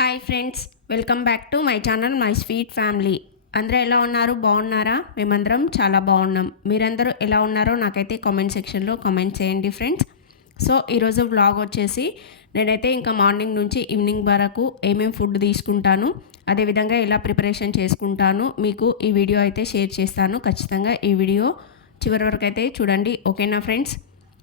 Hi friends welcome back to my channel my sweet family అందరూ ఎలా ఉన్నారు? బాగున్నారా? మేమందరం చాలా బాగున్నాం. మీరందరూ ఎలా ఉన్నారో నాకైతే కామెంట్ సెక్షన్లో కామెంట్ చేయండి ఫ్రెండ్స్ సో ఈరోజు వ్లాగ్ వచ్చేసి నేనైతే ఇంకా మార్నింగ్ నుంచి ఈవినింగ్ వరకు ఏమేమి ఫుడ్ తీసుకుంటాను అదేవిధంగా ఎలా ప్రిపరేషన్ చేసుకుంటాను మీకు ఈ వీడియో అయితే షేర్ చేస్తాను. ఖచ్చితంగా ఈ వీడియో చివరి వరకు అయితే చూడండి. ఓకేనా ఫ్రెండ్స్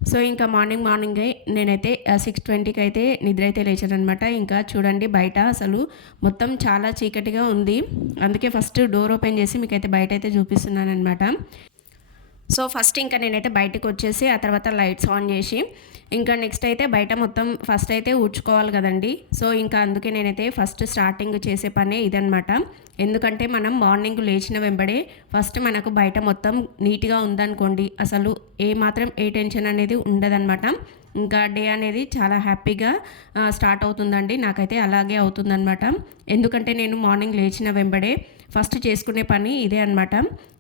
సో ఇంకా మార్నింగ్ మార్నింగే నేనైతే సిక్స్ ట్వంటీకి అయితే నిద్ర అయితే లేచాను అనమాట ఇంకా చూడండి బయట అసలు మొత్తం చాలా చీకటిగా ఉంది. అందుకే ఫస్ట్ డోర్ ఓపెన్ చేసి మీకైతే బయట అయితే చూపిస్తున్నాను అనమాట సో ఫస్ట్ ఇంకా నేనైతే బయటకు వచ్చేసి ఆ తర్వాత లైట్స్ ఆన్ చేసి ఇంకా నెక్స్ట్ అయితే బయట మొత్తం ఫస్ట్ అయితే ఊడ్చుకోవాలి కదండి. సో ఇంకా అందుకే నేనైతే ఫస్ట్ స్టార్టింగ్ చేసే పనే ఇదనమాట ఎందుకంటే మనం మార్నింగ్ లేచిన వెంబడే ఫస్ట్ మనకు బయట మొత్తం నీట్గా ఉందనుకోండి. అసలు ఏ మాత్రం ఏ టెన్షన్ అనేది ఉండదన్నమాట. ఇంకా డే అనేది చాలా హ్యాపీగా స్టార్ట్ అవుతుందండి. నాకైతే అలాగే అవుతుందన్నమాట. ఎందుకంటే నేను మార్నింగ్ లేచిన వెంబడే ఫస్ట్ చేసుకునే పని ఇదే అనమాట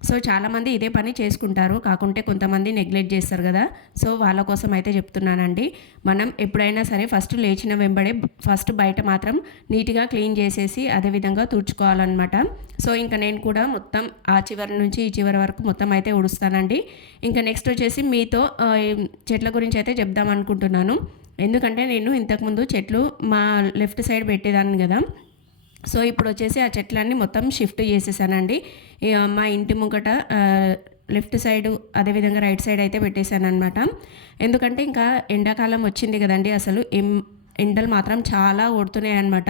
సో చాలామంది ఇదే పని చేసుకుంటారు. కాకుంటే కొంతమంది నెగ్లెక్ట్ చేస్తారు కదా. సో వాళ్ళ కోసం అయితే చెప్తున్నానండి. మనం ఎప్పుడైనా సరే ఫస్ట్ లేచిన వెంబడే ఫస్ట్ బయట మాత్రం నీట్గా క్లీన్ చేసేసి అదేవిధంగా తుడుచుకోవాలన్నమాట. సో ఇంకా నేను కూడా మొత్తం ఆ చివరి నుంచి ఈ చివరి వరకు మొత్తం అయితే ఉడుస్తానండి ఇంకా నెక్స్ట్ వచ్చేసి మీతో చెట్ల గురించి అయితే చెప్దాం అనుకుంటున్నాను. ఎందుకంటే నేను ఇంతకుముందు చెట్లు మా లెఫ్ట్ సైడ్ పెట్టేదాన్ని కదా. సో ఇప్పుడు వచ్చేసి ఆ చెట్లన్నీ మొత్తం షిఫ్ట్ చేసేసానండి. మా ఇంటి ముంగట లెఫ్ట్ సైడ్ అదేవిధంగా రైట్ సైడ్ అయితే పెట్టేశాను అనమాట ఎందుకంటే ఇంకా ఎండాకాలం వచ్చింది కదండి అసలు. ఎండలు మాత్రం చాలా కొడుతున్నాయి అనమాట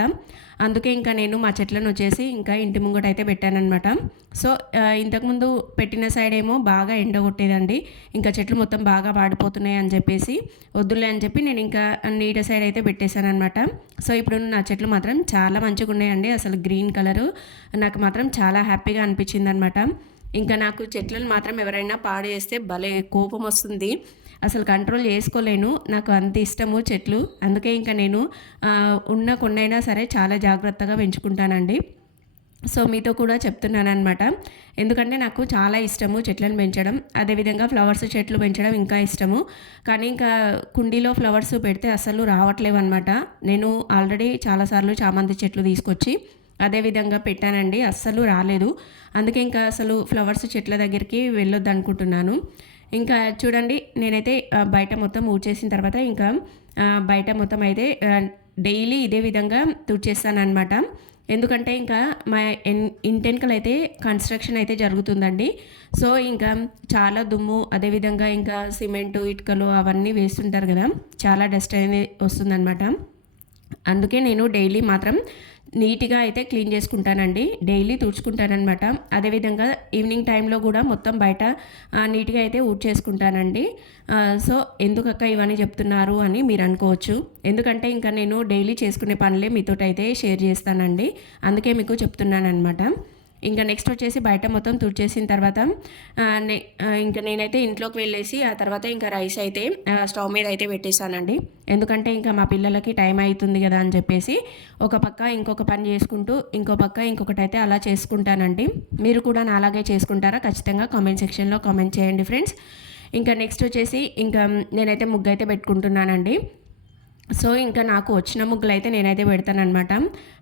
అందుకే ఇంకా నేను మా చెట్లను వచ్చేసి ఇంకా ఇంటి ముంగట అయితే పెట్టానమాట సో ఇంతకుముందు పెట్టిన సైడ్ ఏమో బాగా ఎండ కొట్టేదండి. ఇంకా చెట్లు మొత్తం బాగా వాడిపోతున్నాయి అని చెప్పేసి వద్దులే అని చెప్పి నేను ఇంకా నీడ సైడ్ అయితే పెట్టేశాను అనమాట సో ఇప్పుడు నా చెట్లు మాత్రం చాలా మంచిగా ఉన్నాయండి. అసలు గ్రీన్ కలరు నాకు మాత్రం చాలా హ్యాపీగా అనిపించింది అనమాట ఇంకా నాకు చెట్లను మాత్రం ఎవరైనా పాడు చేస్తే భలే కోపం వస్తుంది. అసలు కంట్రోల్ చేసుకోలేను. నాకు అంత ఇష్టము చెట్లు. అందుకే ఇంకా నేను ఉన్న కొన్నైనా సరే చాలా జాగ్రత్తగా పెంచుకుంటానండి. సో మీతో కూడా చెప్తున్నాను అనమాట ఎందుకంటే నాకు చాలా ఇష్టము చెట్లను పెంచడం. అదేవిధంగా ఫ్లవర్స్ చెట్లు పెంచడం ఇంకా ఇష్టము. కానీ ఇంకా కుండీలో ఫ్లవర్స్ పెడితే అసలు రావట్లేవు అనమాట నేను ఆల్రెడీ చాలాసార్లు చామంతి చెట్లు తీసుకొచ్చి అదేవిధంగా పెట్టానండి. అస్సలు రాలేదు. అందుకే ఇంకా అసలు ఫ్లవర్స్ చెట్ల దగ్గరికి వెళ్ళొద్దు అనుకుంటున్నాను ఇంకా చూడండి నేనైతే బయట మొత్తం ఊడ్చేసిన తర్వాత ఇంకా బయట మొత్తం అయితే డైలీ ఇదే విధంగా తుడిచేస్తాను అనమాట ఎందుకంటే ఇంకా మా ఎన్ ఇంటెన్కల్ అయితే కన్స్ట్రక్షన్ అయితే జరుగుతుందండి. సో ఇంకా చాలా దుమ్ము అదేవిధంగా ఇంకా సిమెంటు ఇటుకలు అవన్నీ వేస్తుంటారు కదా చాలా డస్ట్ అనేది వస్తుందన్నమాట. అందుకే నేను డైలీ మాత్రం నీట్గా అయితే క్లీన్ చేసుకుంటానండి. డైలీ తుడుచుకుంటానమాట అదేవిధంగా ఈవినింగ్ టైంలో కూడా మొత్తం బయట నీట్గా అయితే ఊడ్ చేసుకుంటానండి. సో ఎందుకక్క ఇవన్నీ చెప్తున్నారు అని మీరు అనుకోవచ్చు. ఎందుకంటే ఇంకా నేను డైలీ చేసుకునే పనులే మీతో అయితే షేర్ చేస్తానండి. అందుకే మీకు చెప్తున్నాను అనమాట ఇంకా నెక్స్ట్ వచ్చేసి బయట మొత్తం తుడిచేసిన తర్వాత నే- ఇంకా నేనైతే ఇంట్లోకి వెళ్ళేసి ఆ తర్వాత ఇంకా రైస్ అయితే స్టవ్ మీద అయితే పెట్టేశానండి. ఎందుకంటే ఇంకా మా పిల్లలకి టైం అవుతుంది కదా అని చెప్పేసి ఒక పక్క ఇంకొక పని చేసుకుంటూ ఇంకో పక్క ఇంకొకటి అయితే అలా చేసుకుంటానండి. మీరు కూడా నా అలాగే చేసుకుంటారా? ఖచ్చితంగా కామెంట్ సెక్షన్లో కామెంట్ చేయండి ఫ్రెండ్స్ ఇంకా నెక్స్ట్ వచ్చేసి ఇంకా నేనైతే ముగ్గు అయితే పెట్టుకుంటున్నానండి. సో ఇంకా నాకు వచ్చిన ముగ్గులు అయితే నేనైతే పెడతానమాట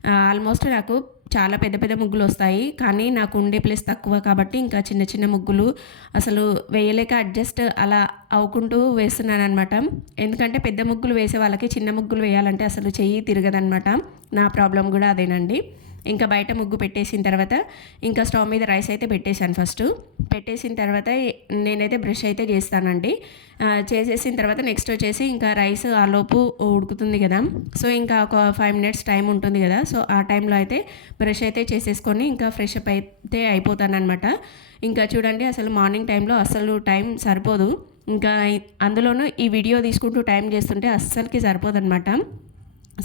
ఆల్మోస్ట్ నాకు చాలా పెద్ద పెద్ద ముగ్గులు వస్తాయి కానీ నాకు ఉండే ప్లేస్ తక్కువ కాబట్టి ఇంకా చిన్న చిన్న ముగ్గులు అసలు వేయలేక అడ్జస్ట్ అలా అవుకుంటూ వేస్తున్నాను అనమాట ఎందుకంటే పెద్ద ముగ్గులు వేసే వాళ్ళకి చిన్న ముగ్గులు వేయాలంటే అసలు చెయ్యి తిరగదనమాట నా ప్రాబ్లం కూడా అదేనండి. ఇంకా బయట ముగ్గు పెట్టేసిన తర్వాత ఇంకా స్టవ్ మీద రైస్ అయితే పెట్టేశాను ఫస్ట్. పెట్టేసిన తర్వాత నేనైతే బ్రష్ అయితే చేస్తానండి. చేసేసిన తర్వాత నెక్స్ట్ వచ్చేసి ఇంకా రైస్ ఆ లోపు ఉడుకుతుంది కదా. సో ఇంకా ఒక ఫైవ్ మినిట్స్ టైం ఉంటుంది కదా. సో ఆ టైంలో అయితే బ్రష్ అయితే చేసేసుకొని ఇంకా ఫ్రెష్ అప్ అయితే అయిపోతానమాట ఇంకా చూడండి అసలు మార్నింగ్ టైంలో అసలు టైం సరిపోదు. ఇంకా అందులోనూ ఈ వీడియో తీసుకుంటూ టైం చేస్తుంటే అస్సలకి సరిపోదన్నమాట.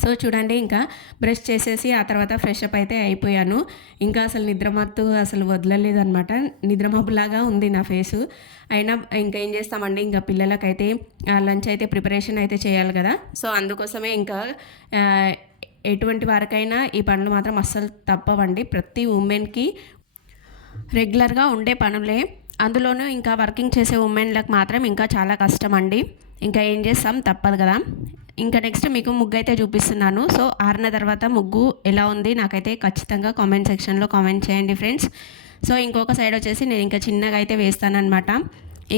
సో చూడండి ఇంకా బ్రష్ చేసేసి ఆ తర్వాత ఫ్రెష్ అప్ అయితే అయిపోయాను. ఇంకా అసలు నిద్రమత్తు అసలు వదలలేదనమాట నిద్రమబ్బులాగా ఉంది నా ఫేసు. అయినా ఇంకా ఏం చేస్తామండి ఇంకా పిల్లలకైతే లంచ్ అయితే ప్రిపరేషన్ అయితే చేయాలి కదా. సో అందుకోసమే ఇంకా ఎటువంటి వారికైనా ఈ పనులు మాత్రం అస్సలు తప్పవండి. ప్రతి ఉమెన్కి రెగ్యులర్గా ఉండే పనులే. అందులోనూ ఇంకా వర్కింగ్ చేసే ఉమెన్లకు మాత్రం ఇంకా చాలా కష్టం అండి ఇంకా ఏం చేస్తాం తప్పదు కదా. ఇంకా నెక్స్ట్ మీకు ముగ్గు అయితే చూపిస్తున్నాను. సో ఆరిన తర్వాత ముగ్గు ఎలా ఉంది నాకైతే ఖచ్చితంగా కామెంట్ సెక్షన్లో కామెంట్ చేయండి ఫ్రెండ్స్ సో ఇంకొక సైడ్ వచ్చేసి నేను ఇంకా చిన్నగా అయితే వేస్తానమాట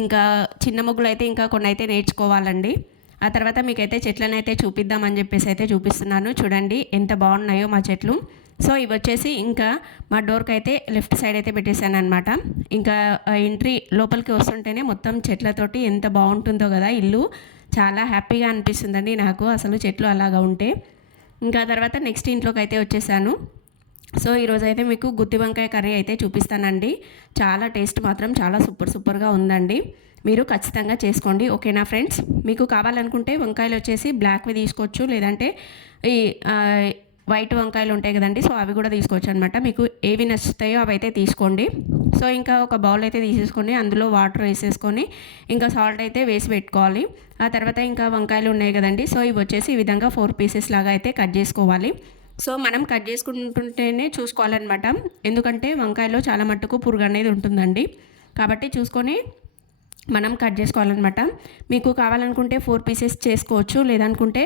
ఇంకా చిన్న ముగ్గులు అయితే ఇంకా కొన్ని అయితే నేర్చుకోవాలండి. ఆ తర్వాత మీకైతే చెట్లను అయితే చూపిద్దామని చెప్పేసి అయితే చూపిస్తున్నాను. చూడండి ఎంత బాగున్నాయో మా చెట్లు. సో ఇవి వచ్చేసి ఇంకా మా డోర్కి అయితే లెఫ్ట్ సైడ్ అయితే పెట్టేశాను అనమాట ఇంకా ఎంట్రీ లోపలికి వస్తుంటేనే మొత్తం చెట్లతోటి ఎంత బాగుంటుందో కదా ఇల్లు. చాలా హ్యాపీగా అనిపిస్తుందండి నాకు అసలు చెట్లు అలాగా ఉంటే. ఇంకా తర్వాత నెక్స్ట్ ఇంట్లోకి అయితే వచ్చేసాను. సో ఈరోజు అయితే మీకు గుత్తి వంకాయ కర్రీ అయితే చూపిస్తానండి. చాలా టేస్ట్ మాత్రం చాలా సూపర్ సూపర్గా ఉందండి. మీరు ఖచ్చితంగా చేసుకోండి ఓకేనా ఫ్రెండ్స్? మీకు కావాలనుకుంటే వంకాయలు వచ్చేసి బ్లాక్వి తీసుకోవచ్చు లేదంటే ఈ వైట్ వంకాయలు ఉంటాయి కదండి సో అవి కూడా తీసుకోవచ్చు అనమాట మీకు ఏవి నచ్చుతాయో అవి అయితే తీసుకోండి. సో ఇంకా ఒక బౌల్ అయితే తీసేసుకొని అందులో వాటర్ వేసేసుకొని ఇంకా సాల్ట్ అయితే వేసి పెట్టుకోవాలి. ఆ తర్వాత ఇంకా వంకాయలు ఉన్నాయి కదండి. సో ఇవి వచ్చేసి ఈ విధంగా ఫోర్ పీసెస్ లాగా అయితే కట్ చేసుకోవాలి. సో మనం కట్ చేసుకుంటుంటేనే చూసుకోవాలన్నమాట. ఎందుకంటే వంకాయలో చాలా మట్టుకు పురుగు అనేది ఉంటుందండి. కాబట్టి చూసుకొని మనం కట్ చేసుకోవాలన్నమాట. మీకు కావాలనుకుంటే ఫోర్ పీసెస్ చేసుకోవచ్చు. లేదనుకుంటే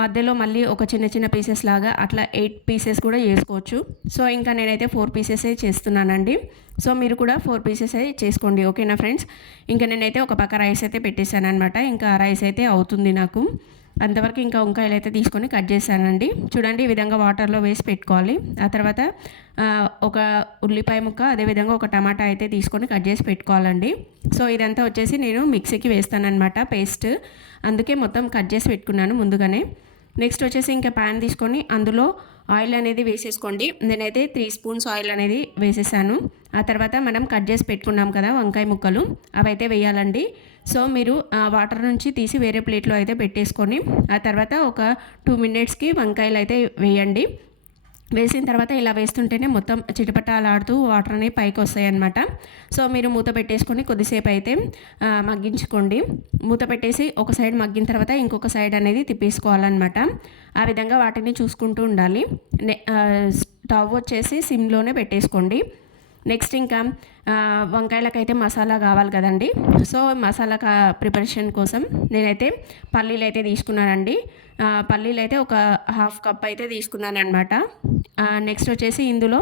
మధ్యలో మళ్ళీ ఒక చిన్న చిన్న పీసెస్ లాగా అట్లా ఎయిట్ పీసెస్ కూడా చేసుకోవచ్చు. సో ఇంకా నేనైతే ఫోర్ పీసెసే చేస్తున్నానండి. సో మీరు కూడా ఫోర్ పీసెస్ అయితే చేసుకోండి ఓకేనా ఫ్రెండ్స్? ఇంకా నేనైతే ఒక పక్క రైస్ అయితే పెట్టేశాను అనమాట ఇంకా రైస్ అయితే అవుతుంది నాకు. అంతవరకు ఇంకా వంకాయలు అయితే తీసుకొని కట్ చేశానండి. చూడండి ఈ విధంగా వాటర్లో వేసి పెట్టుకోవాలి. ఆ తర్వాత ఒక ఉల్లిపాయ ముక్క అదేవిధంగా ఒక టమాటా అయితే తీసుకొని కట్ చేసి పెట్టుకోవాలండి. సో ఇదంతా వచ్చేసి నేను మిక్సీకి వేస్తానన్నమాట పేస్ట్. అందుకే మొత్తం కట్ చేసి పెట్టుకున్నాను ముందుగానే. నెక్స్ట్ వచ్చేసి ఇంకా ప్యాన్ తీసుకొని అందులో ఆయిల్ అనేది వేసేసుకోండి. నేనైతే త్రీ స్పూన్స్ ఆయిల్ అనేది వేసేసాను. ఆ తర్వాత మనం కట్ చేసి పెట్టుకున్నాం కదా వంకాయ ముక్కలు అవైతే వేయాలండి. సో మీరు ఆ వాటర్ నుంచి తీసి వేరే ప్లేట్లో అయితే పెట్టేసుకొని ఆ తర్వాత ఒక టూ మినిట్స్కి వంకాయలు అయితే వేయండి. వేసిన తర్వాత ఇలా వేస్తుంటేనే మొత్తం చిటపటాలాడుతూ వాటర్ అనేవి పైకి వస్తాయి అనమాట సో మీరు మూత పెట్టేసుకొని కొద్దిసేపు అయితే మగ్గించుకోండి. మూత పెట్టేసి ఒక సైడ్ మగ్గిన తర్వాత ఇంకొక సైడ్ అనేది తిప్పేసుకోవాలన్నమాట. ఆ విధంగా వాటిని చూసుకుంటూ ఉండాలి. నె- స్టవ్ వచ్చేసి సిమ్లోనే పెట్టేసుకోండి. నెక్స్ట్ ఇంకా వంకాయలకైతే మసాలా కావాలి కదండి. సో మసాలా కా ప్రిపరేషన్ కోసం నేనైతే పల్లీలు అయితే తీసుకున్నానండి. పల్లీలు అయితే ఒక హాఫ్ కప్ అయితే తీసుకున్నాను అనమాట నెక్స్ట్ వచ్చేసి ఇందులో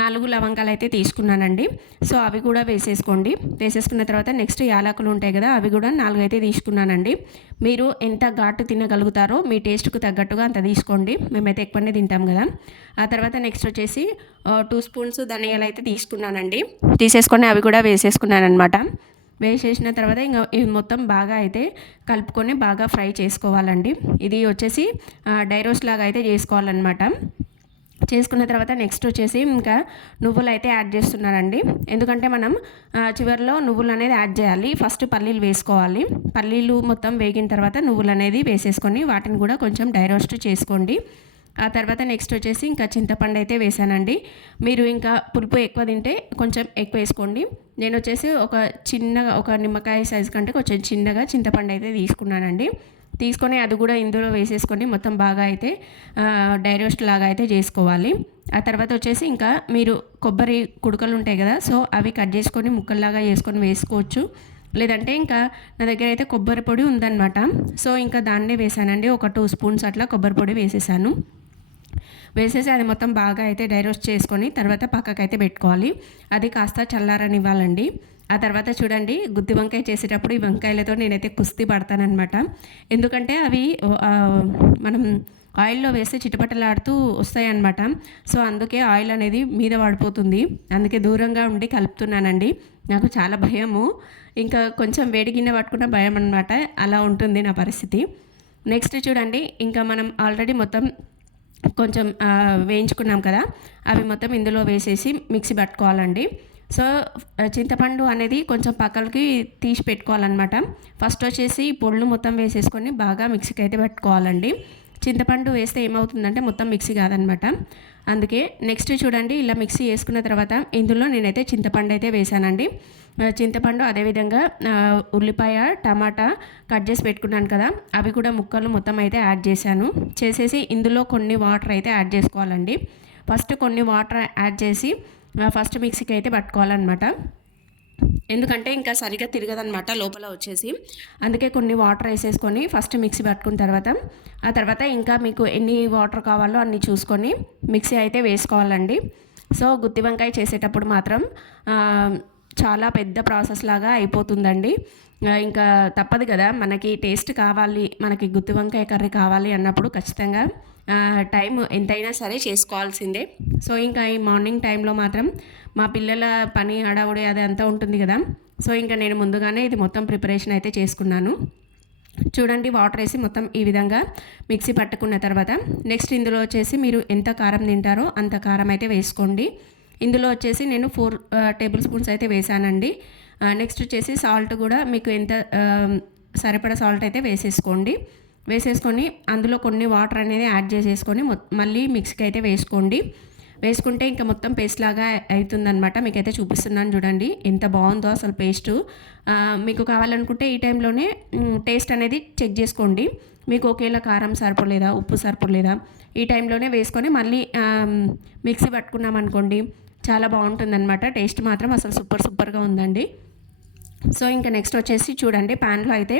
నాలుగు లవంగాలు అయితే తీసుకున్నానండి. సో అవి కూడా వేసేసుకోండి. వేసేసుకున్న తర్వాత నెక్స్ట్ యాలకులు ఉంటాయి కదా అవి కూడా నాలుగు అయితే తీసుకున్నానండి. మీరు ఎంత ఘాటు తినగలుగుతారో మీ టేస్ట్కు తగ్గట్టుగా అంత తీసుకోండి. మేమైతే ఎక్కువనే తింటాం కదా. ఆ తర్వాత నెక్స్ట్ వచ్చేసి టూ స్పూన్స్ ధనియాలు అయితే తీసుకున్నానండి. తీసేసుకొని అవి కూడా వేసేసుకున్నాను అనమాట వేసేసిన తర్వాత ఇంకా ఇవి మొత్తం బాగా అయితే కలుపుకొని బాగా ఫ్రై చేసుకోవాలండి. ఇది వచ్చేసి డైరోస్ లాగా అయితే చేసుకోవాలన్నమాట. చేసుకున్న తర్వాత నెక్స్ట్ వచ్చేసి ఇంకా నువ్వులు అయితే యాడ్ చేస్తున్నానండి ఎందుకంటే మనం చివరిలో నువ్వులు అనేది యాడ్ చేయాలి. ఫస్ట్ పల్లీలు వేసుకోవాలి. పల్లీలు మొత్తం వేగిన తర్వాత నువ్వులు అనేది వేసేసుకొని వాటిని కూడా కొంచెం డైరోస్ట్ చేసుకోండి. ఆ తర్వాత నెక్స్ట్ వచ్చేసి ఇంకా చింతపండు అయితే వేసానండి. మీరు ఇంకా పులుపు ఎక్కువ తింటే కొంచెం ఎక్కువ వేసుకోండి. నేను వచ్చేసి ఒక చిన్నగా ఒక నిమ్మకాయ సైజు కంటే కొంచెం చిన్నగా చింతపండు అయితే తీసుకున్నానండి. తీసుకొని అది కూడా ఇందులో వేసేసుకొని మొత్తం బాగా అయితే డైరోస్ట్ లాగా అయితే చేసుకోవాలి. ఆ తర్వాత వచ్చేసి ఇంకా మీరు కొబ్బరి కుడుకలు ఉంటాయి కదా సో అవి కట్ చేసుకొని ముక్కల్లాగా చేసుకొని వేసుకోవచ్చు. లేదంటే ఇంకా నా దగ్గర అయితే కొబ్బరి పొడి ఉందన్నమాట. సో ఇంకా దాన్నే వేసానండి. ఒక టూ స్పూన్స్ అట్లా కొబ్బరి పొడి వేసేసాను. వేసేసి అది మొత్తం బాగా అయితే డైరోస్ట్ చేసుకొని తర్వాత పక్కకైతే పెట్టుకోవాలి. అది కాస్త చల్లారనివ్వాలండి. ఆ తర్వాత చూడండి గుత్తి వంకాయ చేసేటప్పుడు ఈ వంకాయలతో నేనైతే కుస్తీ పడతానమాట ఎందుకంటే అవి మనం ఆయిల్లో వేస్తే చిటపటలాడుతూ వస్తాయన్నమాట. సో అందుకే ఆయిల్ అనేది మీద పడిపోతుంది అందుకే దూరంగా ఉండి కలుపుతున్నానండి. నాకు చాలా భయము. ఇంకా కొంచెం వేడి గిన్నె పట్టుకున్న భయం అనమాట అలా ఉంటుంది నా పరిస్థితి. నెక్స్ట్ చూడండి ఇంకా మనం ఆల్రెడీ మొత్తం కొంచెం వేయించుకున్నాం కదా అవి మొత్తం ఇందులో వేసేసి మిక్సీ పట్టుకోవాలండి. సో చింతపండు అనేది కొంచెం పక్కలకి తీసి పెట్టుకోవాలన్నమాట. ఫస్ట్ వచ్చేసి పొళ్ళు మొత్తం వేసేసుకొని బాగా మిక్సీకి అయితే పెట్టుకోవాలండి. చింతపండు వేస్తే ఏమవుతుందంటే మొత్తం మిక్సీ కాదనమాట అందుకే నెక్స్ట్ చూడండి ఇలా మిక్సీ వేసుకున్న తర్వాత ఇందులో నేనైతే చింతపండు అయితే వేసానండి చింతపండు అదేవిధంగా ఉల్లిపాయ టమాటా కట్ చేసి పెట్టుకున్నాను కదా అవి కూడా ముక్కలు మొత్తం అయితే యాడ్ చేశాను. చేసేసి ఇందులో కొన్ని వాటర్ అయితే యాడ్ చేసుకోవాలండి. ఫస్ట్ కొన్ని వాటర్ యాడ్ చేసి ఫస్ట్ మిక్సీకి అయితే పట్టుకోవాలన్నమాట. ఎందుకంటే ఇంకా సరిగా తిరగదనమాట లోపల వచ్చేసి. అందుకే కొన్ని వాటర్ వేసేసుకొని ఫస్ట్ మిక్సీ పట్టుకున్న తర్వాత ఆ తర్వాత ఇంకా మీకు ఎన్ని వాటర్ కావాలో అన్ని చూసుకొని మిక్సీ అయితే వేసుకోవాలండి. సో గుత్తి వంకాయ చేసేటప్పుడు మాత్రం చాలా పెద్ద ప్రాసెస్ లాగా అయిపోతుందండి. ఇంకా తప్పదు కదా మనకి టేస్ట్ కావాలి మనకి గుత్తి వంకాయ కర్రీ కావాలి అన్నప్పుడు ఖచ్చితంగా టైం ఎంతైనా సరే చేసుకోవాల్సిందే. సో ఇంకా ఈ మార్నింగ్ టైంలో మాత్రం మా పిల్లల పని హడావుడి అది అంతా ఉంటుంది కదా. సో ఇంకా నేను ముందుగానే ఇది మొత్తం ప్రిపరేషన్ అయితే చేసుకున్నాను. చూడండి వాటర్ వేసి మొత్తం ఈ విధంగా మిక్సీ పట్టుకున్న తర్వాత నెక్స్ట్ ఇందులో వచ్చేసి మీరు ఎంత కారం తింటారో అంత కారం అయితే వేసుకోండి. ఇందులో వచ్చేసి నేను ఫోర్ టేబుల్ స్పూన్స్ అయితే వేసానండి నెక్స్ట్ వచ్చేసి సాల్ట్ కూడా మీకు ఎంత సరిపడ సరిపడా సాల్ట్ అయితే వేసేసుకోండి. వేసేసుకొని అందులో కొన్ని వాటర్ అనేది యాడ్ చేసేసుకొని మళ్ళీ మిక్సీకి అయితే వేసుకోండి. వేసుకుంటే ఇంకా మొత్తం పేస్ట్ లాగా అవుతుందనమాట మీకైతే చూపిస్తున్నాను చూడండి ఎంత బాగుందో అసలు పేస్ట్. మీకు కావాలనుకుంటే ఈ టైంలోనే టేస్ట్ అనేది చెక్ చేసుకోండి. మీకు ఒకేలా కారం సరిపోలేదా ఉప్పు సరిపోలేదా? ఈ టైంలోనే వేసుకొని మళ్ళీ మిక్సీ పట్టుకున్నాం అనుకోండి చాలా బాగుంటుందన్నమాట. టేస్ట్ మాత్రం అసలు సూపర్ సూపర్గా ఉందండి. సో ఇంకా నెక్స్ట్ వచ్చేసి చూడండి ప్యాన్లో అయితే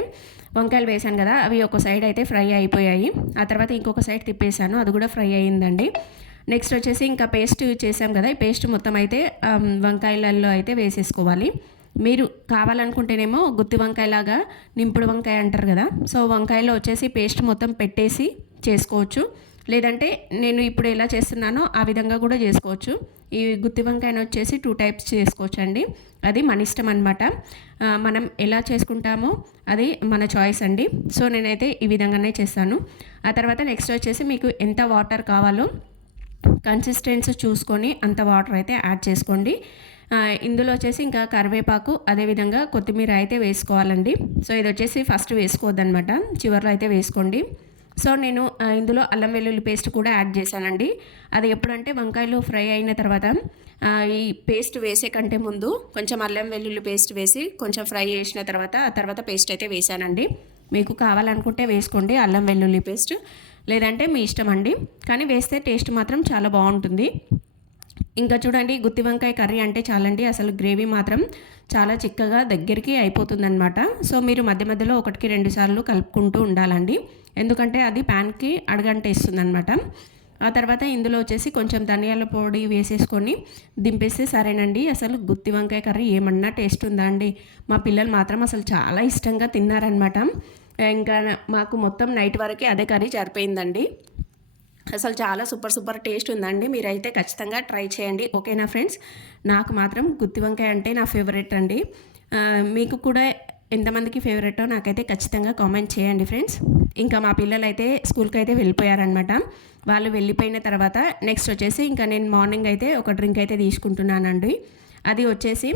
వంకాయలు వేసాను కదా అవి ఒక సైడ్ అయితే ఫ్రై అయిపోయాయి. ఆ తర్వాత ఇంకొక సైడ్ తిప్పేశాను అది కూడా ఫ్రై అయ్యిందండి. నెక్స్ట్ వచ్చేసి ఇంకా పేస్ట్ చేసాం కదా ఈ పేస్ట్ మొత్తం అయితే వంకాయలలో అయితే వేసేసుకోవాలి. మీరు కావాలనుకుంటేనేమో గుత్తి వంకాయలాగా నింపుడు వంకాయ అంటారు కదా సో వంకాయలో వచ్చేసి పేస్ట్ మొత్తం పెట్టేసి చేసుకోవచ్చు. లేదంటే నేను ఇప్పుడు ఎలా చేస్తున్నానో ఆ విధంగా కూడా చేసుకోవచ్చు. ఈ గుత్తి వంకాయను వచ్చేసి టూ టైప్స్ చేసుకోవచ్చు అండి అది మన ఇష్టం అనమాట మనం ఎలా చేసుకుంటామో అది మన చాయిస్ అండి. సో నేనైతే ఈ విధంగానే చేస్తాను. ఆ తర్వాత నెక్స్ట్ వచ్చేసి మీకు ఎంత వాటర్ కావాలో కన్సిస్టెన్సీ చూసుకొని అంత వాటర్ అయితే యాడ్ చేసుకోండి. ఇందులో వచ్చేసి ఇంకా కరివేపాకు అదేవిధంగా కొత్తిమీర అయితే వేసుకోవాలండి. సో ఇది వచ్చేసి ఫస్ట్ వేసుకోవద్దనమాట చివరిలో అయితే వేసుకోండి. సో నేను ఇందులో అల్లం వెల్లుల్లి పేస్ట్ కూడా యాడ్ చేశానండి. అది ఎప్పుడంటే వంకాయలు ఫ్రై అయిన తర్వాత ఈ పేస్ట్ వేసే కంటే ముందు కొంచెం అల్లం వెల్లుల్లి పేస్ట్ వేసి కొంచెం ఫ్రై చేసిన తర్వాత ఆ తర్వాత పేస్ట్ అయితే వేసానండి. మీకు కావాలనుకుంటే వేసుకోండి అల్లం వెల్లుల్లి పేస్ట్. లేదంటే మీ ఇష్టం అండి. కానీ వేస్తే టేస్ట్ మాత్రం చాలా బాగుంటుంది. ఇంకా చూడండి గుత్తి వంకాయ కర్రీ అంటే చాలండి. అసలు గ్రేవీ మాత్రం చాలా చిక్కగా దగ్గరికి అయిపోతుందన్నమాట. సో మీరు మధ్య మధ్యలో ఒకటికి రెండు సార్లు కలుపుకుంటూ ఉండాలండి. ఎందుకంటే అది ప్యాన్కి అనమాట ఆ తర్వాత ఇందులో వచ్చేసి కొంచెం ధనియాల పొడి వేసేసుకొని దింపేస్తే సరేనండి. అసలు గుత్తి వంకాయ కర్రీ ఏమన్నా టేస్ట్ ఉందా అండి? మా పిల్లలు మాత్రం అసలు చాలా ఇష్టంగా తిన్నారనమాట ఇంకా మాకు మొత్తం నైట్ వరకే అదే కర్రీ సరిపోయిందండి. అసలు చాలా సూపర్ సూపర్ టేస్ట్ ఉందండి. మీరైతే ఖచ్చితంగా ట్రై చేయండి. ఓకేనా ఫ్రెండ్స్? నాకు మాత్రం గుత్తి వంకాయ అంటే నా ఫేవరెట్ అండి. మీకు కూడా ఎంతమందికి ఫేవరెటో నాకైతే ఖచ్చితంగా కామెంట్ చేయండి ఫ్రెండ్స్ ఇంకా మా పిల్లలు అయితే స్కూల్కి అయితే వెళ్ళిపోయారనమాట వాళ్ళు వెళ్ళిపోయిన తర్వాత నెక్స్ట్ వచ్చేసి ఇంకా నేను మార్నింగ్ అయితే ఒక డ్రింక్ అయితే తీసుకుంటున్నానండి. అది వచ్చేసి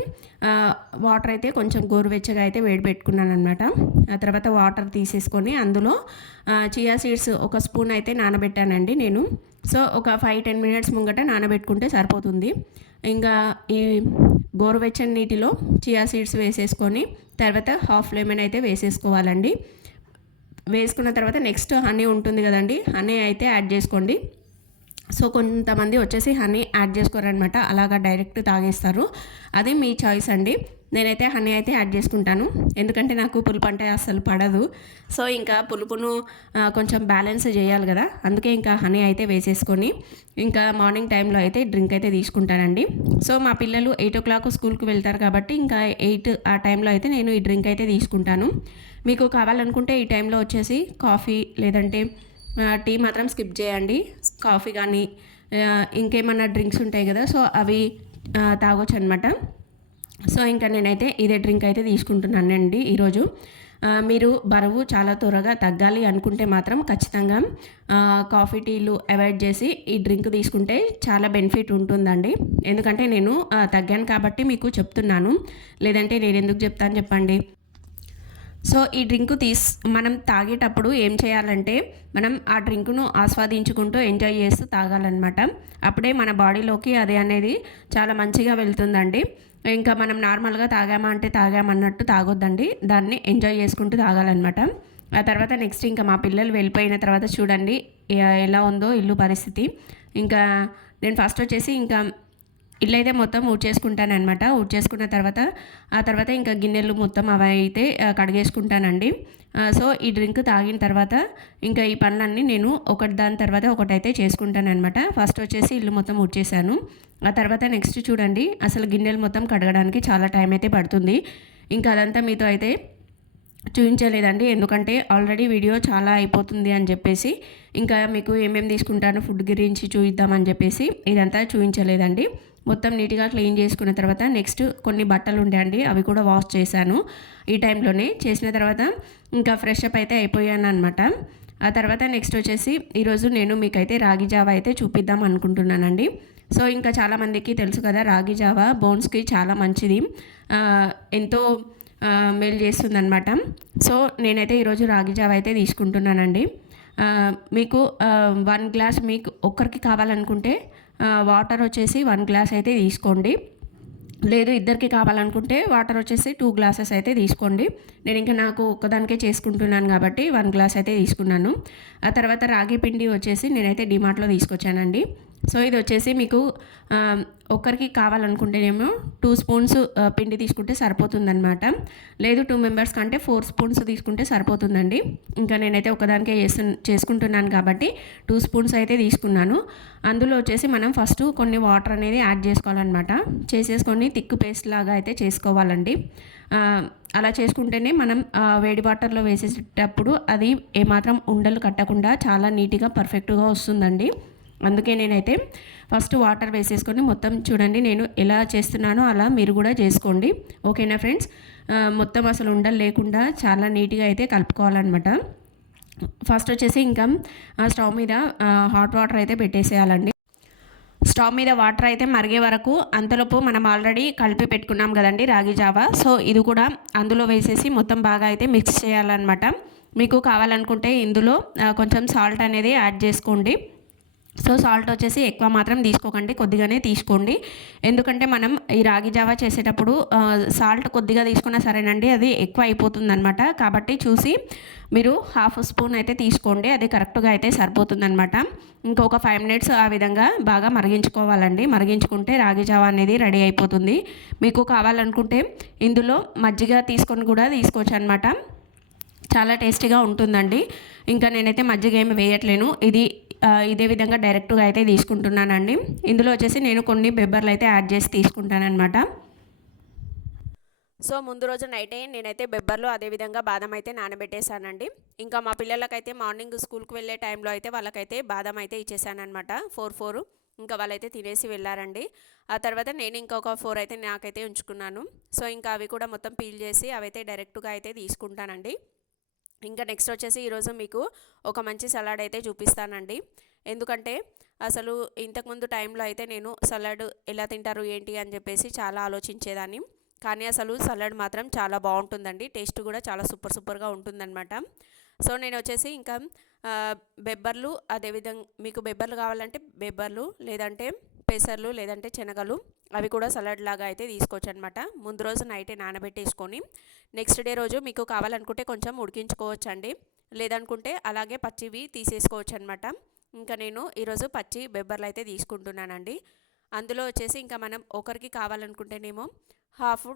వాటర్ అయితే కొంచెం గోరువెచ్చగా అయితే వేడి పెట్టుకున్నాను అనమాట ఆ తర్వాత వాటర్ తీసేసుకొని అందులో చియా సీడ్స్ ఒక స్పూన్ అయితే నానబెట్టానండి నేను. సో ఒక ఫైవ్ టెన్ మినిట్స్ ముంగట నానబెట్టుకుంటే సరిపోతుంది. ఇంకా ఈ గోరువెచ్చని నీటిలో చియా సీడ్స్ వేసేసుకొని తర్వాత హాఫ్ లెమన్ అయితే వేసేసుకోవాలండి. వేసుకున్న తర్వాత నెక్స్ట్ హనీ ఉంటుంది కదండి హనీ అయితే యాడ్ చేసుకోండి. సో కొంతమంది వచ్చేసి హనీ యాడ్ చేసుకోరనమాట అలాగా డైరెక్ట్ తాగేస్తారు. అది మీ చాయిస్ అండి. నేనైతే హనీ అయితే యాడ్ చేసుకుంటాను. ఎందుకంటే నాకు పులుపు అంటే అసలు పడదు. సో ఇంకా పులుపును కొంచెం బ్యాలెన్స్ చేయాలి కదా. అందుకే ఇంకా హనీ అయితే వేసేసుకొని ఇంకా మార్నింగ్ టైంలో అయితే డ్రింక్ అయితే తీసుకుంటానండి. సో మా పిల్లలు ఎయిట్ ఓ క్లాక్ స్కూల్కి వెళ్తారు కాబట్టి ఇంకా ఎయిట్ ఆ టైంలో అయితే నేను ఈ డ్రింక్ అయితే తీసుకుంటాను. మీకు కావాలనుకుంటే ఈ టైంలో వచ్చేసి కాఫీ లేదంటే టీ మాత్రం స్కిప్ చేయండి. కాఫీ కానీ ఇంకేమన్నా డ్రింక్స్ ఉంటాయి కదా సో అవి తాగొచ్చు అనమాట సో ఇంకా నేనైతే ఇదే డ్రింక్ అయితే తీసుకుంటున్నానండి ఈరోజు. మీరు బరువు చాలా త్వరగా తగ్గాలి అనుకుంటే మాత్రం ఖచ్చితంగా కాఫీ టీలు అవాయిడ్ చేసి ఈ డ్రింక్ తీసుకుంటే చాలా బెనిఫిట్ ఉంటుందండి. ఎందుకంటే నేను తగ్గాను కాబట్టి మీకు చెప్తున్నాను. లేదంటే నేను ఎందుకు చెప్తాను చెప్పండి. సో ఈ డ్రింక్ తీస్ మనం తాగేటప్పుడు ఏం చేయాలంటే మనం ఆ డ్రింక్ను ఆస్వాదించుకుంటూ ఎంజాయ్ చేస్తూ తాగాలన్నమాట. అప్పుడే మన బాడీలోకి అది అనేది చాలా మంచిగా వెళ్తుందండి. ఇంకా మనం నార్మల్గా తాగామా అంటే తాగామన్నట్టు తాగొద్దండి. దాన్ని ఎంజాయ్ చేసుకుంటూ తాగాలన్నమాట. ఆ తర్వాత నెక్స్ట్ ఇంకా మా పిల్లలు వెళ్ళిపోయిన తర్వాత చూడండి ఎలా ఉందో ఇల్లు పరిస్థితి. ఇంకా నేను ఫస్ట్ వచ్చేసి ఇంకా ఇల్లు అయితే మొత్తం ఊడ్చేసుకుంటాను అనమాట ఊడ్చేసుకున్న తర్వాత ఆ తర్వాత ఇంకా గిన్నెలు మొత్తం అవి అయితే కడిగేసుకుంటానండి. సో ఈ డ్రింక్ తాగిన తర్వాత ఇంకా ఈ పనులన్నీ నేను ఒకటి దాని తర్వాత ఒకటైతే చేసుకుంటాను ఫస్ట్ వచ్చేసి ఇల్లు మొత్తం ఊడ్చేసాను ఆ తర్వాత నెక్స్ట్ చూడండి అసలు గిన్నెలు మొత్తం కడగడానికి చాలా టైం అయితే పడుతుంది. ఇంకా అదంతా మీతో అయితే చూపించలేదండి. ఎందుకంటే ఆల్రెడీ వీడియో చాలా అయిపోతుంది అని చెప్పేసి ఇంకా మీకు ఏమేమి తీసుకుంటానో ఫుడ్ గురించి చూపిద్దామని చెప్పేసి ఇదంతా చూపించలేదండి. మొత్తం నీట్గా క్లీన్ చేసుకున్న తర్వాత నెక్స్ట్ కొన్ని బట్టలు ఉండే అవి కూడా వాష్ చేశాను. ఈ టైంలోనే చేసిన తర్వాత ఇంకా ఫ్రెష్ అప్ అయితే అయిపోయాను అనమాట ఆ తర్వాత నెక్స్ట్ వచ్చేసి ఈరోజు నేను మీకైతే రాగి జావా అయితే చూపిద్దాం అనుకుంటున్నానండి. సో ఇంకా చాలామందికి తెలుసు కదా రాగి జావా బోన్స్కి చాలా మంచిది. ఎంతో మేలు చేస్తుందన్నమాట. సో నేనైతే ఈరోజు రాగి జావ అయితే తీసుకుంటున్నానండి. మీకు వన్ గ్లాస్ మీకు ఒక్కరికి కావాలనుకుంటే వాటర్ వచ్చేసి వన్ గ్లాస్ అయితే తీసుకోండి. లేదు ఇద్దరికి కావాలనుకుంటే వాటర్ వచ్చేసి టూ గ్లాసెస్ అయితే తీసుకోండి. నేను ఇంకా నాకు ఒక్కదానికే చేసుకుంటున్నాను కాబట్టి వన్ గ్లాస్ అయితే తీసుకున్నాను. ఆ తర్వాత రాగి పిండి వచ్చేసి నేనైతే డిమార్ట్లో తీసుకొచ్చానండి. సో ఇది వచ్చేసి మీకు ఒకరికి ఒక్కరికి కావాలనుకుంటేనేమో టూ స్పూన్స్ పిండి తీసుకుంటే సరిపోతుందనమాట లేదు టూ మెంబర్స్ కంటే ఫోర్ స్పూన్స్ తీసుకుంటే సరిపోతుందండి. ఇంకా నేనైతే ఒకదానికే చేస్తు చేసుకుంటున్నాను కాబట్టి టూ స్పూన్స్ అయితే తీసుకున్నాను. అందులో వచ్చేసి మనం ఫస్ట్ కొన్ని వాటర్ అనేది యాడ్ చేసుకోవాలన్నమాట. చేసేసుకొని తిక్కు పేస్ట్ లాగా అయితే చేసుకోవాలండి. అలా చేసుకుంటేనే మనం వేడి వాటర్లో వేసేటప్పుడు అది ఏమాత్రం ఉండలు కట్టకుండా చాలా నీట్గా పర్ఫెక్ట్గా వస్తుందండి. అందుకే నేనైతే ఫస్ట్ వాటర్ వేసేసుకొని మొత్తం చూడండి నేను ఎలా చేస్తున్నానో అలా మీరు కూడా చేసుకోండి. ఓకేనా ఫ్రెండ్స్? మొత్తం అసలు ఉండలు లేకుండా చాలా నీట్గా అయితే కలుపుకోవాలన్నమాట. ఫస్ట్ వచ్చేసి ఇంకా ఆ స్టవ్ మీద హాట్ వాటర్ అయితే పెట్టేసేయాలండి. స్టవ్ మీద వాటర్ అయితే మరిగే వరకు అంతలోపు మనం ఆల్రెడీ కలిపి పెట్టుకున్నాం కదండి రాగి జావా. సో ఇది కూడా అందులో వేసేసి మొత్తం బాగా అయితే మిక్స్ చేయాలన్నమాట. మీకు కావాలనుకుంటే ఇందులో కొంచెం సాల్ట్ అనేది యాడ్ చేసుకోండి. సో సాల్ట్ వచ్చేసి ఎక్కువ మాత్రం తీసుకోకండి కొద్దిగానే తీసుకోండి. ఎందుకంటే మనం ఈ రాగి జావా చేసేటప్పుడు సాల్ట్ కొద్దిగా తీసుకున్నా సరేనండి అది ఎక్కువ అయిపోతుంది అనమాట కాబట్టి చూసి మీరు హాఫ్ స్పూన్ అయితే తీసుకోండి అది కరెక్ట్గా అయితే సరిపోతుందనమాట ఇంకొక ఫైవ్ మినిట్స్ ఆ విధంగా బాగా మరిగించుకోవాలండి. మరిగించుకుంటే రాగి జావా అనేది రెడీ అయిపోతుంది. మీకు కావాలనుకుంటే ఇందులో మజ్జిగ తీసుకొని కూడా తీసుకోవచ్చు అనమాట చాలా టేస్టీగా ఉంటుందండి. ఇంకా నేనైతే మజ్జిగ ఏమి వేయట్లేను. ఇది ఇదే విధంగా డైరెక్ట్గా అయితే తీసుకుంటున్నానండి. ఇందులో వచ్చేసి నేను కొన్ని బెబ్బర్లు అయితే యాడ్ చేసి తీసుకుంటానమాట సో ముందు రోజు నైటే నేనైతే బెబ్బర్లు అదేవిధంగా బాదం అయితే నానబెట్టేశానండి. ఇంకా మా పిల్లలకైతే మార్నింగ్ స్కూల్కి వెళ్ళే టైంలో అయితే వాళ్ళకైతే బాదం అయితే ఇచ్చేసానమాట ఫోర్ ఫోర్. ఇంకా వాళ్ళైతే తినేసి వెళ్ళారండి. ఆ తర్వాత నేను ఇంకొక ఫోర్ అయితే నాకైతే ఉంచుకున్నాను. సో ఇంకా అవి కూడా మొత్తం పీల్ చేసి అవైతే డైరెక్ట్గా అయితే తీసుకుంటానండి. ఇంకా నెక్స్ట్ వచ్చేసి ఈరోజు మీకు ఒక మంచి సలాడ్ అయితే చూపిస్తానండి. ఎందుకంటే అసలు ఇంతకుముందు టైంలో అయితే నేను సలాడ్ ఎలా తింటారు ఏంటి అని చెప్పేసి చాలా ఆలోచించేదాన్ని. కానీ అసలు సలాడ్ మాత్రం చాలా బాగుంటుందండి. టేస్ట్ కూడా చాలా సూపర్ సూపర్గా ఉంటుందన్నమాట. సో నేను వచ్చేసి ఇంకా బెబ్బర్లు అదేవిధంగా మీకు బెబ్బర్లు కావాలంటే బెబ్బర్లు లేదంటే పెసర్లు లేదంటే శనగలు అవి కూడా సలాడ్ లాగా అయితే తీసుకోవచ్చు అనమాట ముందు రోజు నైటే నానబెట్టేసుకొని నెక్స్ట్ డే రోజు మీకు కావాలనుకుంటే కొంచెం ఉడికించుకోవచ్చు అండి లేదనుకుంటే అలాగే పచ్చివి తీసేసుకోవచ్చు అనమాట ఇంకా నేను ఈరోజు పచ్చి బెబ్బర్లు అయితే తీసుకుంటున్నానండి. అందులో వచ్చేసి ఇంకా మనం ఒకరికి కావాలనుకుంటేనేమో హాఫ్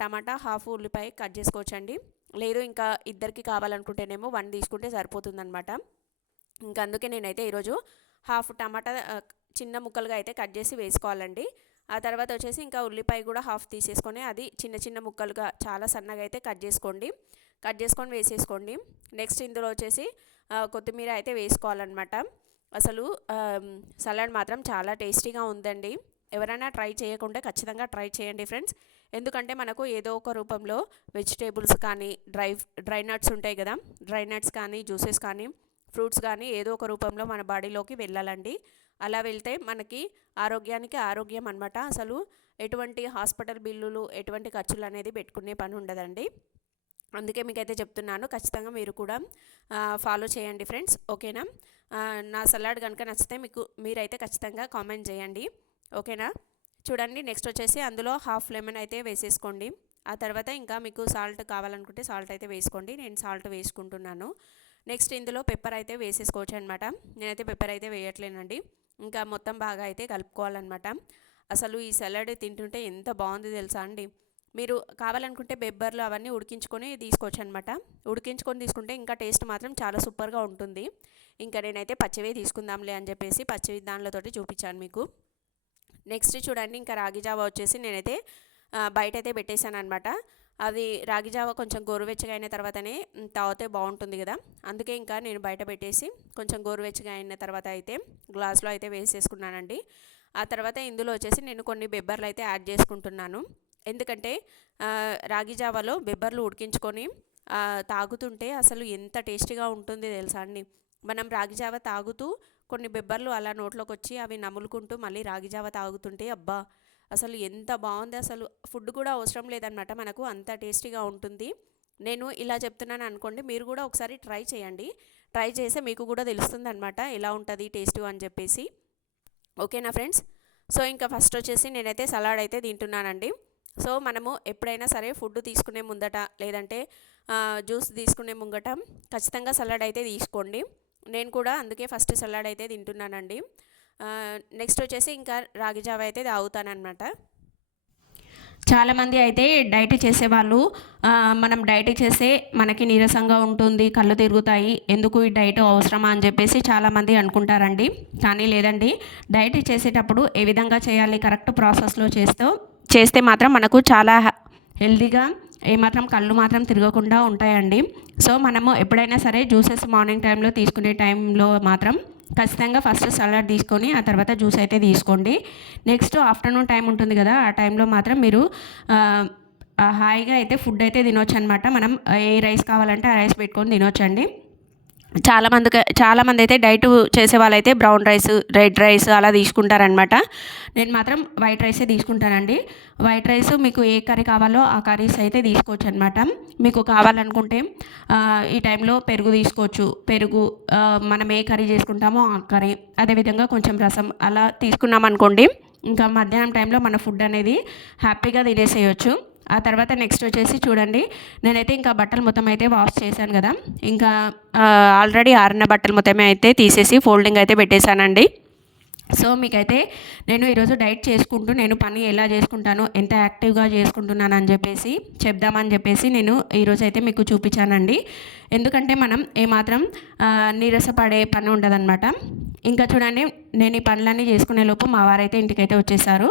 టమాటా హాఫ్ ఉల్లిపాయ కట్ చేసుకోవచ్చండి. లేదు ఇంకా ఇద్దరికి కావాలనుకుంటేనేమో వన్ తీసుకుంటే సరిపోతుందనమాట. ఇంకా అందుకే నేనైతే ఈరోజు హాఫ్ టమాటా చిన్న ముక్కలుగా అయితే కట్ చేసి వేసుకోవాలండి. ఆ తర్వాత వచ్చేసి ఇంకా ఉల్లిపాయ కూడా హాఫ్ తీసేసుకొని అది చిన్న చిన్న ముక్కలుగా చాలా సన్నగా అయితే కట్ చేసుకోండి. కట్ చేసుకొని వేసేసుకోండి. నెక్స్ట్ ఇందులో వచ్చేసి కొత్తిమీర అయితే వేసుకోవాలన్నమాట. అసలు సలాడ్ మాత్రం చాలా టేస్టీగా ఉందండి. ఎవరైనా ట్రై చేయకుంటే ఖచ్చితంగా ట్రై చేయండి ఫ్రెండ్స్. ఎందుకంటే మనకు ఏదో ఒక రూపంలో వెజిటేబుల్స్ కానీ డ్రై డ్రై నట్స్ ఉంటాయి కదా. డ్రై నట్స్ కానీ జ్యూసెస్ కానీ ఫ్రూట్స్ కానీ ఏదో ఒక రూపంలో మన బాడీలోకి వెళ్ళాలండి. అలా వెళ్తే మనకి ఆరోగ్యానికి ఆరోగ్యం అనమాట అసలు ఎటువంటి హాస్పిటల్ బిల్లులు ఎటువంటి ఖర్చులు అనేది పెట్టుకునే పని ఉండదండి. అందుకే మీకైతే చెప్తున్నాను ఖచ్చితంగా మీరు కూడా ఫాలో చేయండి ఫ్రెండ్స్ ఓకేనా? నా సలాడ్ కనుక నచ్చితే మీకు మీరైతే ఖచ్చితంగా కామెంట్ చేయండి ఓకేనా? చూడండి నెక్స్ట్ వచ్చేసి అందులో హాఫ్ లెమన్ అయితే వేసేసుకోండి. ఆ తర్వాత ఇంకా మీకు సాల్ట్ కావాలనుకుంటే సాల్ట్ అయితే వేసుకోండి నేను సాల్ట్ వేసుకుంటున్నాను. నెక్స్ట్ ఇందులో పెప్పర్ అయితే వేసేసుకోవచ్చు అనమాట నేనైతే పెప్పర్ అయితే వేయట్లేనండి. ఇంకా మొత్తం బాగా అయితే కలుపుకోవాలన్నమాట. అసలు ఈ సలాడ్ తింటుంటే ఎంత బాగుంది తెలుసా అండి? మీరు కావాలనుకుంటే బెబ్బర్లు అవన్నీ ఉడికించుకొని తీసుకోవచ్చు అనమాట ఉడికించుకొని తీసుకుంటే ఇంకా టేస్ట్ మాత్రం చాలా సూపర్గా ఉంటుంది. ఇంకా నేనైతే పచ్చివే తీసుకుందాంలే అని చెప్పేసి పచ్చివి దానిలతోటి చూపించాను మీకు. నెక్స్ట్ చూడండి ఇంకా రాగి జావా వచ్చేసి నేనైతే బయట అయితే పెట్టేశాను అనమాట అది రాగి జావ కొంచెం గోరువెచ్చగా అయిన తర్వాతనే తాగితే బాగుంటుంది కదా. అందుకే ఇంకా నేను బయట పెట్టేసి కొంచెం గోరువెచ్చగా అయిన తర్వాత అయితే గ్లాస్లో అయితే వేసేసుకున్నానండి. ఆ తర్వాత ఇందులో వచ్చేసి నేను కొన్ని బెబ్బర్లు అయితే యాడ్ చేసుకుంటున్నాను. ఎందుకంటే రాగి జావలో బెబ్బర్లు ఉడికించుకొని తాగుతుంటే అసలు ఎంత టేస్టీగా ఉంటుంది తెలుసా అండి. మనం రాగి జావ తాగుతూ కొన్ని బెబ్బర్లు అలా నోట్లోకి వచ్చి అవి నములుకుంటూ మళ్ళీ రాగి జావ తాగుతుంటే అబ్బా! అసలు ఎంత బాగుంది అసలు ఫుడ్ కూడా అవసరం లేదనమాట మనకు అంత టేస్టీగా ఉంటుంది. నేను ఇలా చెప్తున్నాను అనుకోండి మీరు కూడా ఒకసారి ట్రై చేయండి. ట్రై చేస్తే మీకు కూడా తెలుస్తుందనమాట ఎలా ఉంటుంది టేస్ట్ అని చెప్పేసి. ఓకేనా ఫ్రెండ్స్? సో ఇంకా ఫస్ట్ వచ్చేసి నేనైతే సలాడ్ అయితే తింటున్నానండి. సో మనము ఎప్పుడైనా సరే ఫుడ్ తీసుకునే ముందట లేదంటే జ్యూస్ తీసుకునే ముంగట ఖచ్చితంగా సలాడ్ అయితే తీసుకోండి. నేను కూడా అందుకే ఫస్ట్ సలాడ్ అయితే తింటున్నానండి. నెక్స్ట్ వచ్చేసి ఇంకా రాగి జావ అయితే తాగుతానమాట చాలామంది అయితే డైట్ చేసేవాళ్ళు మనం డైట్ చేస్తే మనకి నీరసంగా ఉంటుంది కళ్ళు తిరుగుతాయి ఎందుకు ఈ డైట్ అవసరమా అని చెప్పేసి చాలామంది అనుకుంటారండి. కానీ లేదండి డైట్ చేసేటప్పుడు ఏ విధంగా చేయాలి కరెక్ట్ ప్రాసెస్లో చేస్తూ చేస్తే మాత్రం మనకు చాలా హెల్దీగా ఏమాత్రం కళ్ళు మాత్రం తిరగకుండా ఉంటాయండి. సో మనము ఎప్పుడైనా సరే జ్యూసెస్ మార్నింగ్ టైంలో తీసుకునే టైంలో మాత్రం ఖచ్చితంగా ఫస్ట్ సలాడ్ తీసుకొని ఆ తర్వాత జ్యూస్ అయితే తీసుకోండి. నెక్స్ట్ ఆఫ్టర్నూన్ టైం ఉంటుంది కదా ఆ టైంలో మాత్రం మీరు హాయిగా అయితే ఫుడ్ అయితే తినొచ్చు అనమాట మనం ఏ రైస్ కావాలంటే ఆ రైస్ పెట్టుకొని తినొచ్చండి. చాలామందికి చాలామంది అయితే డైట్ చేసే వాళ్ళైతే బ్రౌన్ రైస్ రెడ్ రైస్ అలా తీసుకుంటారనమాట నేను మాత్రం వైట్ రైసే తీసుకుంటానండి. వైట్ రైస్ మీకు ఏ కర్రీ కావాలో ఆ కర్రీస్ అయితే తీసుకోవచ్చు అనమాట మీకు కావాలనుకుంటే ఈ టైంలో పెరుగు తీసుకోవచ్చు. పెరుగు మనం ఏ కర్రీ చేసుకుంటామో ఆ కర్రీ అదేవిధంగా కొంచెం రసం అలా తీసుకున్నాం అనుకోండి ఇంకా మధ్యాహ్నం టైంలో మన ఫుడ్ అనేది హ్యాపీగా తినేసేయచ్చు. ఆ తర్వాత నెక్స్ట్ వచ్చేసి చూడండి. నేనైతే ఇంకా బట్టలు మొత్తం అయితే వాష్ చేశాను కదా. ఇంకా ఆల్రెడీ ఆరిన బట్టలు మొత్తమే అయితే తీసేసి ఫోల్డింగ్ అయితే పెట్టేశానండి. సో మీకైతే నేను ఈరోజు డైట్ చేసుకుంటూ నేను పని ఎలా చేసుకుంటాను ఎంత యాక్టివ్గా చేసుకుంటున్నాను అని చెప్పేసి చెప్దామని చెప్పేసి నేను ఈరోజు అయితే మీకు చూపించానండి. ఎందుకంటే మనం ఏమాత్రం నీరసపడే పని ఉండదన్నమాట. ఇంకా చూడండి నేను ఈ పనులన్నీ చేసుకునే లోపు మా వారైతే ఇంటికైతే వచ్చేసారు.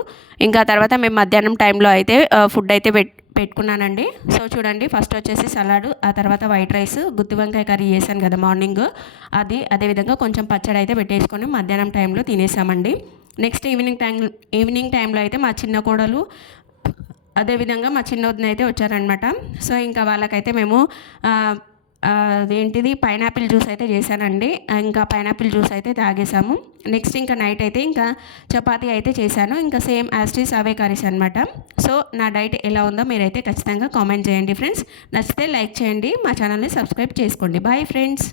ఇంకా తర్వాత మేము మధ్యాహ్నం టైంలో అయితే ఫుడ్ అయితే పెట్ పెట్టుకున్నానండి. సో చూడండి ఫస్ట్ వచ్చేసి సలాడ్ ఆ తర్వాత వైట్ రైస్ గుత్తి వంకాయ కర్రీ చేశాను కదా మార్నింగ్. అది అదేవిధంగా కొంచెం పచ్చడి అయితే పెట్టేసుకొని మధ్యాహ్నం టైంలో తినేసామండి. నెక్స్ట్ ఈవినింగ్ టైం ఈవినింగ్ టైంలో అయితే మా చిన్న కోడలు అదేవిధంగా మా చిన్న వదిన అయితే వచ్చారనమాట సో ఇంకా వాళ్ళకైతే మేము అదేంటిది? పైనాపిల్ జ్యూస్ అయితే చేశానండి. ఇంకా పైనాపిల్ జ్యూస్ అయితే తాగేసాము నెక్స్ట్ ఇంకా నైట్ అయితే ఇంకా చపాతీ అయితే చేశాను. ఇంకా సేమ్ యాస్టీస్ అవే కర్రీస్ అనమాట సో నా డైట్ ఎలా ఉందో మీరైతే ఖచ్చితంగా కామెంట్ చేయండి ఫ్రెండ్స్. నచ్చితే లైక్ చేయండి. మా ఛానల్ని సబ్స్క్రైబ్ చేసుకోండి. Bye friends.